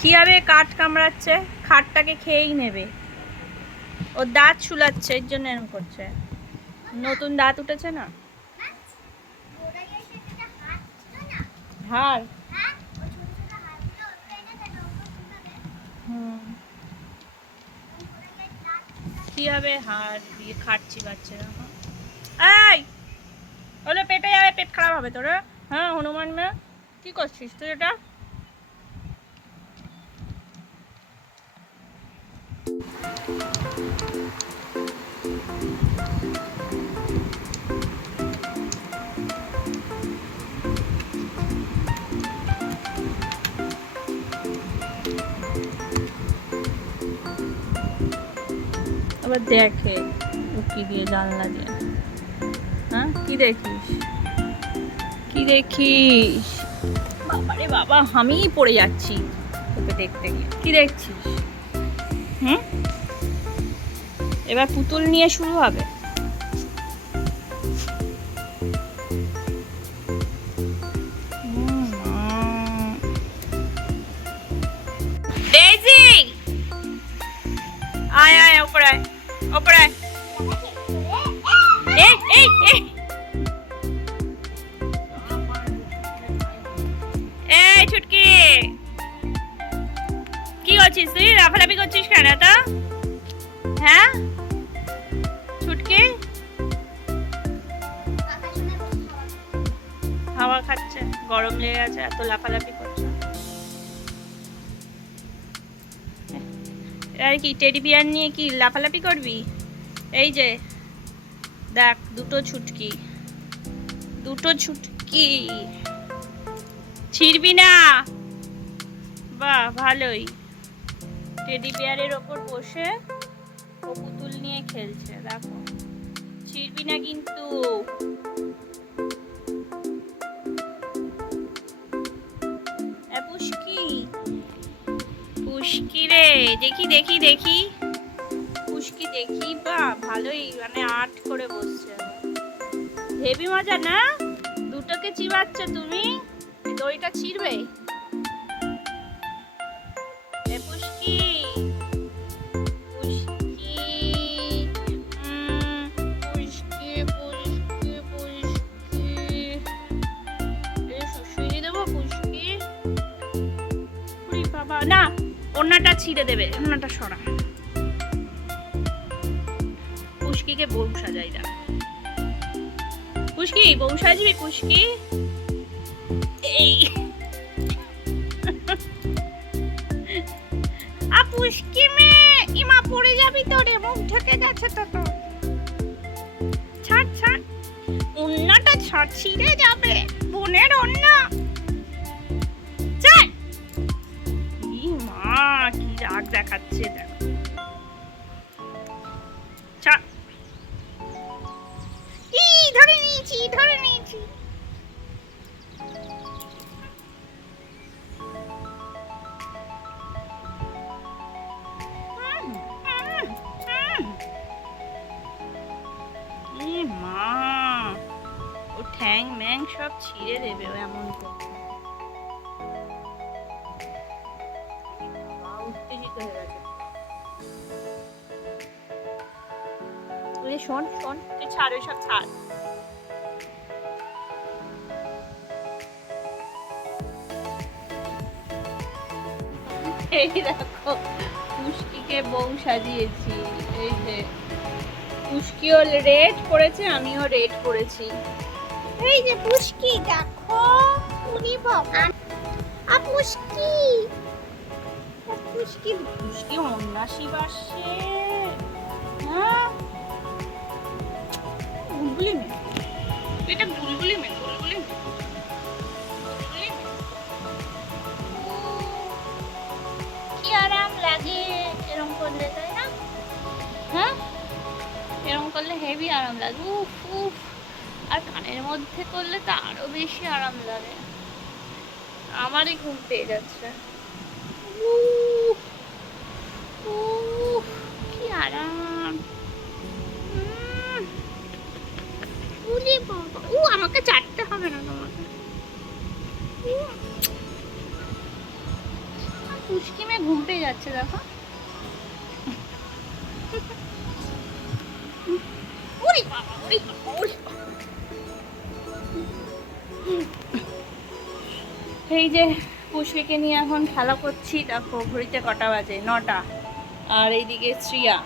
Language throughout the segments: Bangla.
কীভাবে কাঠ কামড়াচ্ছে? খাটটাকে খেয়েই নেবে। ওর দাঁত শুলাচ্ছে, এর জন্য এরকম করছে। নতুন দাঁত উঠেছে না? হাড় কীভাবে হাড় দিয়ে খাটছি বাচ্চারা এই! হলে পেটে যাবে, পেট খারাপ হবে তোর হ্যাঁ? হনুমান মেয়ে কি করছিস তুই এটা আবার দেখে উকি দিয়ে জানলা দিয়ে। হ্যাঁ? কি দেখিস? কি দেখিস? বাবারে বাবা, আমিই পড়ে যাচ্ছি তোকে দেখতে গিয়ে। কি দেখছিস? হুম এবার পুতুল নিয়ে শুরু হবে। আয় আয় উপরে আয় এই এই ছুটকি। কি করছিস তুই? লাফালাফি করছিস কেন তো হ্যাঁ? খাচ্ছে গরম লেগে গেছে এত লাফালাফি করছে। আর কি, টেডি বিয়ার নিয়ে কি লাফালাফি করবি? এই যে, দেখ, দুটো ছুটকি। দুটো ছুটকি। ছিড়বি না? বাহ, ভালোই। টেডি বিয়ারের ওপর বসে ও পুতুল নিয়ে খেলছে, দেখো। ছিড়বি না কিন্তু। রে, দেখি দেখি দেখি। পুষ্কি, দেখি, বা, ভালোই মানে আর্ট করে বসছে। হেভি মজা না? দুটোকে চিবাচ্ছ তুমি? দড়িটা ছিড়বে? পুষ্কি না ওনাটা ছিঁড়ে দেবে ওনাটা সরা। পুষ্কিকে বউ সাজাই দা পুষ্কি, বউ সাজবি পুষ্কি? এই। আ পুষ্কি মে ইমা পড়ে যাবি তো রে, মুখ ঢেকে গেছে তো তো ছাড় ছাড়। অন্যটা ছাড় ছিঁড়ে যাবে, বোনের অন্য কি রাগ দেখাচ্ছে, দেখো। ধরে নিয়েছি ধরে নিয়েছি। মা, ও ঠ্যাং ম্যাং সব ছিঁড়ে দেবে এমন করছে শোন শোন, তুই ছাড় ওই সব ছাড়। এই দেখো পুষ্কিকে বউ সাজিয়েছি, এই যে। পুষ্কিও রেড করেছে, আমিও রেড করেছি। এই যে পুষ্কি দেখো, উনি বাবা পুষ্কি পুষ্কি অন্যাসী বাসে। হ্যাঁ বুলবুলি মেয়ে। এটা বুলবুলি মেয়ে, বুলবুলি কি আরাম লাগে। এরম করলে, তাই না? হ্যাঁ? এরম করলে হেভি আরাম লাগে। উফ উফ। আর কানের মধ্যে করলে তো আরও বেশি আরাম লাগে। আমারই ঘুম পেয়ে যাচ্ছে। কি আরাম। ও আমাকে চাটতে হবে না তোমাকে। মুশকিমে ঘুম পেয়ে যাচ্ছে, দেখো। এই যে পুষ্পিকে নিয়ে এখন খেলা করছি, দেখো, ঘড়িতে কটা বাজে? নটা। আর এইদিকে শ্রিয়া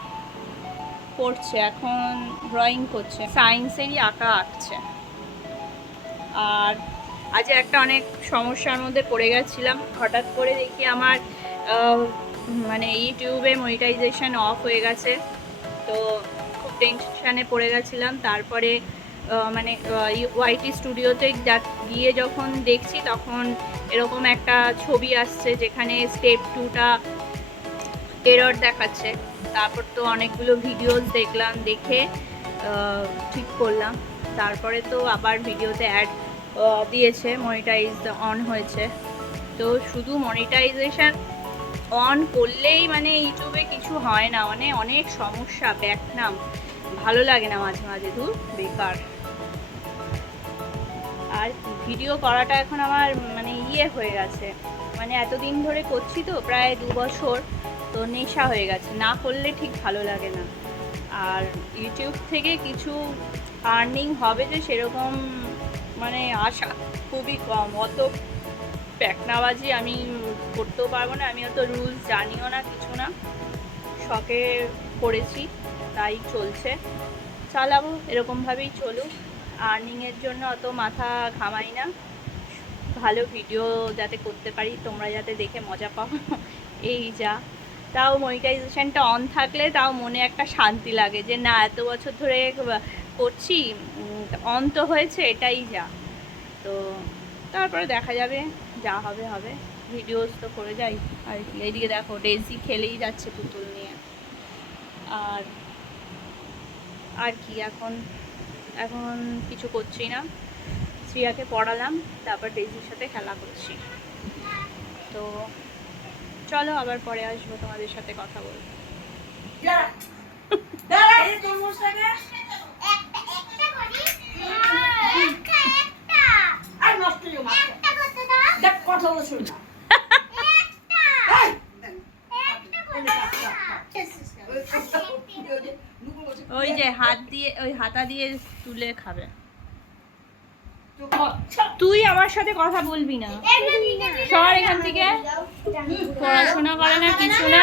পড়ছে, এখন ড্রয়িং করছে। সায়েন্সেরই আঁকা আঁকছে। আর আজ একটা অনেক সমস্যার মধ্যে পড়ে গেছিলাম। হঠাৎ করে দেখি আমার মানে ইউটিউবে মনিটাইজেশন অফ হয়ে গেছে। তো খুব টেনশানে পড়ে গেছিলাম। তারপরে মানে ওয়াইটি স্টুডিওতে গিয়ে যখন দেখছি তখন এরকম একটা ছবি আসছে যেখানে স্টেপ টুটা এরর দেখাচ্ছে। তারপর তো অনেকগুলো ভিডিওস দেখলাম, দেখে ঠিক করলাম। তারপরে তো আবার ভিডিওতে অ্যাড দিয়েছে মনিটাইজ অন হয়েছে। তো শুধু মনিটাইজেশন অন করলেই মানে ইউটিউবে কিছু হয় না মানে অনেক সমস্যা ব্যাক নাম ভালো লাগে না মাঝে মাঝে দূর বেকার। আর ভিডিও করাটা এখন আমার মানে ইয়ে হয়ে গেছে। মানে এতদিন ধরে করছি তো, প্রায় দু বছর। তো নেশা হয়ে গেছে। না করলে ঠিক ভালো লাগে না। আর ইউটিউব থেকে কিছু আর্নিং হবে যে সেরকম মানে আশা খুবই কম। অত প্যাকনাবাজি আমি করতেও পারব না। আমি অত রুলস জানিও না, কিছু না। শখে করেছি, তাই চলছে। চালাবো, এরকমভাবেই চলুক। আর্নিংয়ের জন্য অত মাথা ঘামাই না। ভালো ভিডিও যাতে করতে পারি, তোমরা যাতে দেখে মজা পাও। এই যা। তাও মনিটাইজেশনটা অন থাকলে তাও মনে একটা শান্তি লাগে যে না, এত বছর ধরে করছি অন তো হয়েছে, এটাই যা। তো তারপরে দেখা যাবে, যা হবে হবে। ভিডিওস তো করে যাই। আর এইদিকে দেখো ডেজি খেলেই যাচ্ছে পুতুল নিয়ে। আর আর কি এখন? এখন কিছু করছি না। শ্রিয়াকে পড়ালাম, তারপর ডেজির সাথে খেলা করছি। তো চলো আবার পরে আসব তোমাদের সাথে কথা বলব ওই যে হাত দিয়ে, ওই হাতা দিয়ে তুলে খাবে। তুই আমার সাথে কথা বলবি না। সর এখান থেকে। পড়াশোনা করে না, কিছু না।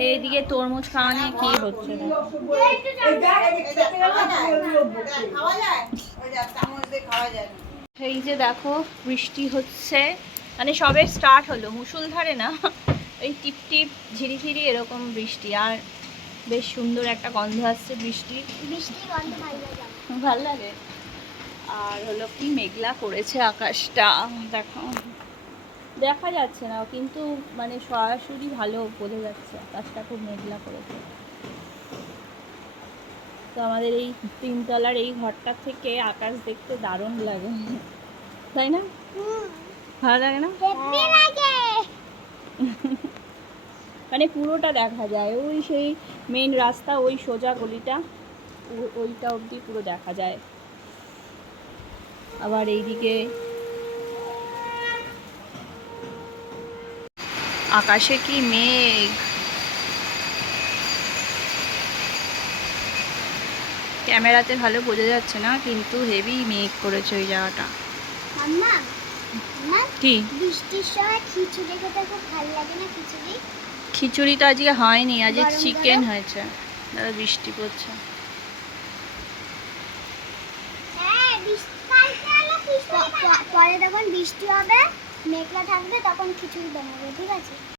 এইদিকে তরমুজ খাওয়া নিয়ে কি হচ্ছে? এই যে দেখো, বৃষ্টি হচ্ছে। মানে সবে স্টার্ট হলো, মুসুলধারে না। ওই টিপ টিপ ঝিরিঝিরি এরকম বৃষ্টি। আর বেশ সুন্দর একটা গন্ধ আসছে বৃষ্টির। ভালো লাগে। আর হলো কি মেঘলা করেছে আকাশটা দেখো। দেখা যাচ্ছে না কিন্তু মানে সরাসরি ভালো বোঝা যাচ্ছে আকাশটা খুব মেঘলা করেছে। তো আমাদের এই তিনতলার এই ঘরটা থেকে আকাশ দেখতে দারুণ লাগে। তাই না? ভালো লাগে না? মানে পুরোটা দেখা যায়। ওই সেই মেইন রাস্তা ওই সোজা গলিটা ওইটা অবধি পুরো দেখা যায়। আবার এইদিকে আকাশে কি মেঘ? ক্যামেরাতে ভালো বোঝা যাচ্ছে না কিন্তু হেভি মেঘ করেছে ওই জায়গাটা। কি? বৃষ্টির সময় খিচুড়ি খেতে খুব ভালো লাগে না খিচুড়ি? খিচুড়ি তো আজকে হয়নি আজকে চিকেন হয়েছে। দাদা বৃষ্টি পড়ছে। হ্যাঁ পরে যখন বৃষ্টি হবে মেঘলা থাকবে তখন খিচুড়ি বানাবে ঠিক আছে?